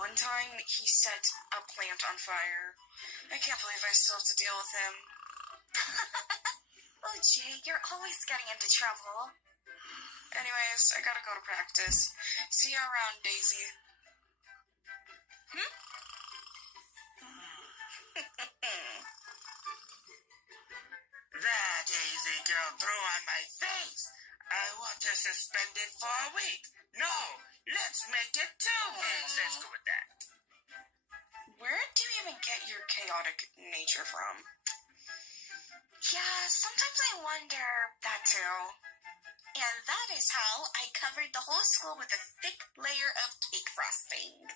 One time, he set a plant on fire. I can't believe I still have to deal with him. Oh, Jay, you're always getting into trouble. Anyways, I gotta go to practice. See you around, Daisy. That Daisy girl threw on my face. I want her suspended for a week. No, let's make it 2 weeks. Let's go with that. Where do you even get your chaotic nature from? Yeah, sometimes I wonder that too. And that is how I covered the whole school with a thick layer of cake frosting.